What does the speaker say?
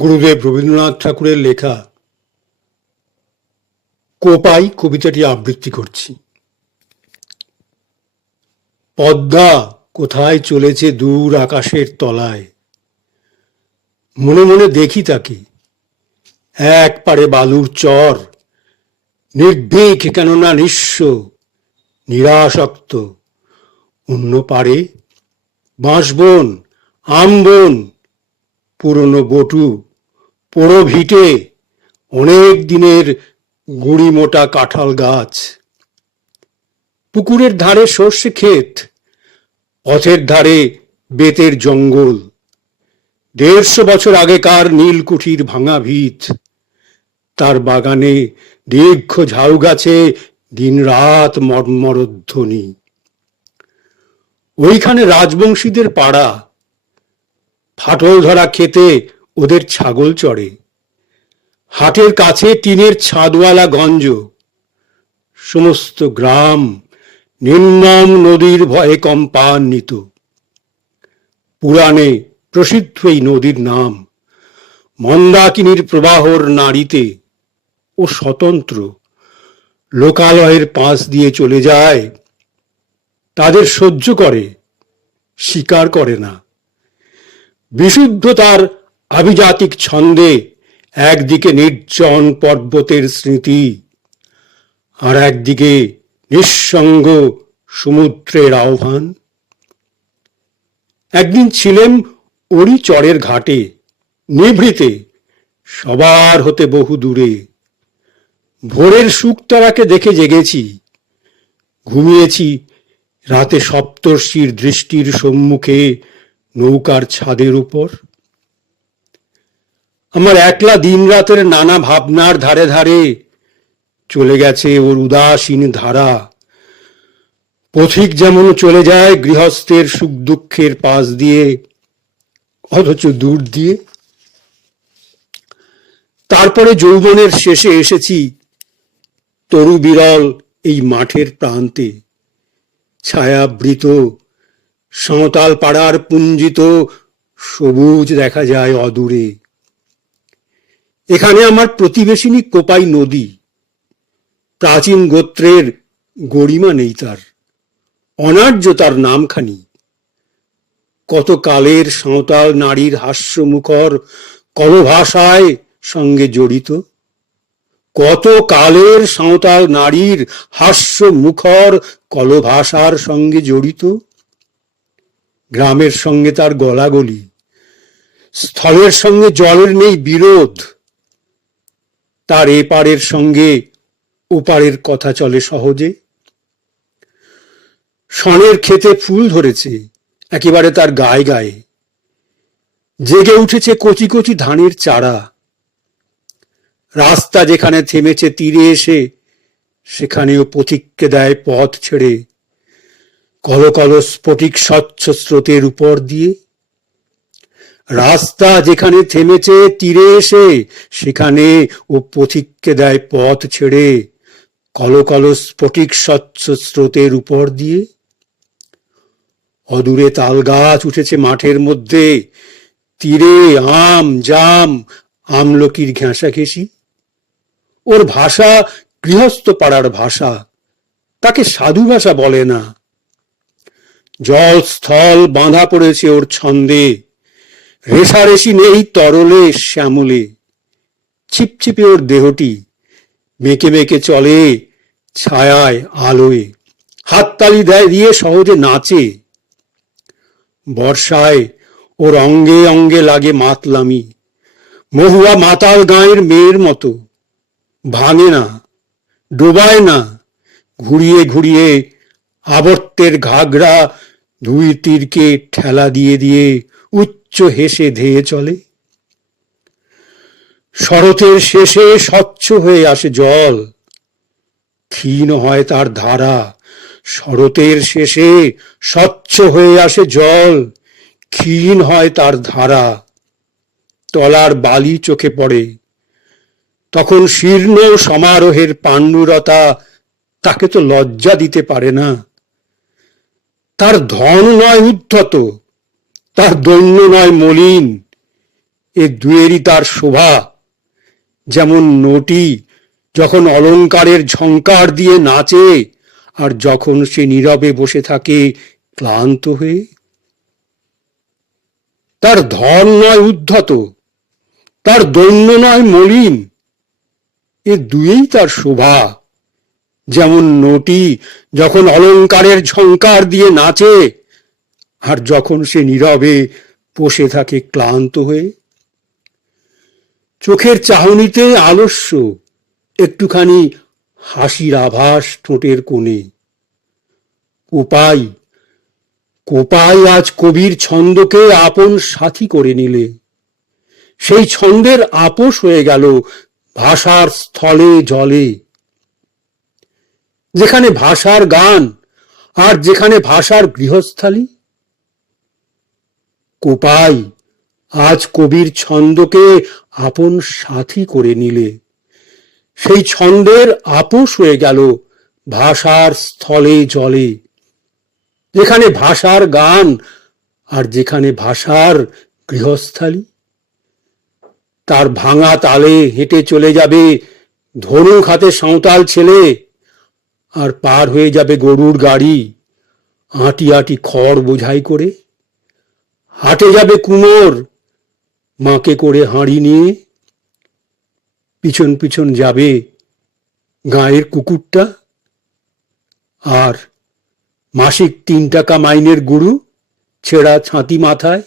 গুরুদেব রবীন্দ্রনাথ ঠাকুরের লেখা কোপাই কবিতাটি আবৃত্তি করছি। পদ্মা কোথায় চলেছে দূর আকাশের তলায়, মনে মনে দেখি তাকে, এক পারে বালুর চর, নির্ভীক কেননা নিঃস্ব, নিরাসক্ত। অন্য পারে বাঁশবন, আমবন, পুরনো বটু, পোড়ো ভিটে, অনেক দিনের গুঁড়ি মোটা কাঁঠাল গাছ। পুকুরের ধারে সর্ষে ক্ষেত, পথের ধারে বেতের জঙ্গল, ১৫০ বছর আগেকার নীলকুঠির ভাঙা ভিত, তার বাগানে দীর্ঘ ঝাউ গাছে দিনরাত মর্মরধ্বনি। ওইখানে রাজবংশীদের পাড়া, ফাটল ধরা খেতে ওদের ছাগল চড়ে, হাটের কাছে টিনের ছাদওয়ালা গঞ্জ। সমস্ত গ্রাম নির্মম নদীর ভয়ে কম্পান্বিত। পুরাণে প্রসিদ্ধ এই নদীর নাম মন্দাকিনীর প্রবাহর নাড়িতে ও স্বতন্ত্র, লোকালয়ের পাশ দিয়ে চলে যায়। তাদের সহ্য করে, স্বীকার করে না। বিশুদ্ধ তার আভিজাতিক ছন্দে একদিকে নির্জন পর্বতের স্মৃতি, আর একদিকে নিঃসঙ্গ সমুদ্রের আহ্বান। একদিন ছিলেম ওরই চরের ঘাটে, নিভৃতে, সবার হতে বহু দূরে। ভোরের শুকতারাকে দেখে জেগেছি, ঘুমিয়েছি রাতে সপ্তর্ষির দৃষ্টির সম্মুখে নৌকার ছাদের উপর। আমার একলা দিন রাতের নানা ভাবনার ধারে ধারে চলে গেছে ওর উদাসীন ধারা। পথিক যেমন চলে যায় গৃহস্থের সুখ দুঃখের পাশ দিয়ে, অথচ দূর দিয়ে। তারপরে যৌবনের শেষে এসেছি তরু বিরল এই মাঠের প্রান্তে, ছায়াবৃত সাঁওতাল পাড়ার পুঞ্জিত সবুজ দেখা যায় অদূরে। এখানে আমার প্রতিবেশিনী কোপাই নদী, প্রাচীন গোত্রের গরিমা নেই তার, অনার্য তার নামখানি। কত কালের সাঁওতাল নারীর হাস্যমুখর কলভাষায় সঙ্গে জড়িত, কত কালের সাঁওতাল নারীর হাস্যমুখর কলভাষার সঙ্গে জড়িত। গ্রামের সঙ্গে তার গলাগলি, স্থলের সঙ্গে জলের নেই বিরোধ। তার এপারের সঙ্গে ওপারের কথা চলে সহজে। শনের ক্ষেতে ফুল ধরেছে একেবারে তার গায়ে গায়ে, জেগে উঠেছে কচি কচি ধানের চারা। রাস্তা যেখানে থেমেছে তীরে এসে, সেখানেও পথিককে দেয় পথ ছেড়ে, কলো কলো স্ফটিক স্বচ্ছ স্রোতের উপর দিয়ে। রাস্তা যেখানে থেমেছে তীরে এসে, সেখানে ও পথিককে দেয় পথ ছেড়ে, কলো কলো স্ফটিক স্বচ্ছ স্রোতের উপর দিয়ে। অদূরে তাল গাছ উঠেছে মাঠের মধ্যে, তীরে আম জাম আমলকির ঘেঁষাঘেঁষি। ওর ভাষা গৃহস্থ পাড়ার ভাষা, তাকে সাধু ভাষা বলে না। জল স্থল বাঁধা পড়েছে ওর ছন্দে, রেশারেশি নেই তরলে শ্যামলে। ছিপছিপে ওর দেহটি, মেকে মেকে চলে ছায়ায় আলোয়, হাততালি দেয় দিয়ে সহজে নাচে। বর্ষায় ওর অঙ্গে অঙ্গে লাগে মাতলামি, মহুয়া মাতাল গাঁয়ের মেয়ের মতো। ভাঙে না, ডোবায় না, ঘুরিয়ে ঘুরিয়ে আবর্তের ঘাগরা দুই তীরকে ঠেলা দিয়ে দিয়ে উচ্চ হেসে ধেয়ে চলে। শরতের শেষে স্বচ্ছ হয়ে আসে জল, ক্ষীণ হয় তার ধারা। শরতের শেষে স্বচ্ছ হয়ে আসে জল, ক্ষীণ হয় তার ধারা। তলার বালি চোখে পড়ে, তখন শীর্ণ সমারোহের পাণ্ডুরতা তাকে তো লজ্জা দিতে পারে না। তার ধন নয় উদ্ধত, তার দৈন্য নয় মলিন, এ দুয়েরই তার শোভা। যেমন নটি যখন অলংকারের ঝংকার দিয়ে নাচে, আর যখন সে নীরবে বসে থাকে ক্লান্ত হয়ে। তার ধর নয় উদ্ধত, তার দৈন্য নয় মলিন, এ দুয়েই তার শোভা। যেমন নটি যখন অলংকারের ঝংকার দিয়ে নাচে, আর যখন সে নীরবে বসে থাকে ক্লান্ত হয়ে। চোখের চাহনিতে আলস্য, একটুখানি হাসির আভাস ঠোঁটের কোণে। কোপাই কোপাই আজ কবির ছন্দকে আপন সাথী করে নিলে। সেই ছন্দের আপোষ হয়ে গেল ভাষার স্থলে জলে। যেখানে ভাষার গান আর যেখানে ভাষার গৃহস্থালী। কোপাই আজ কবির ছন্দকে আপন সাথী করে নিলে। সেই ছন্দের আপোষ হয়ে গেল ভাষার স্থলে জলে। যেখানে ভাষার গান আর যেখানে ভাষার গৃহস্থালী। তার ভাঙা তালে হেঁটে চলে যাবে ধনুক হাতে সাঁওতাল ছেলে, আর পার হয়ে যাবে গরুর গাড়ি আঁটি আঁটি খড় বোঝাই করে। হাটে যাবে কুমোর মাকে করে হাঁড়ি নিয়ে। পিছন পিছন যাবে গাঁয়ের কুকুরটা, আর মাসিক 3 টাকা মাইনের গুরু ছেঁড়া ছাতি মাথায়।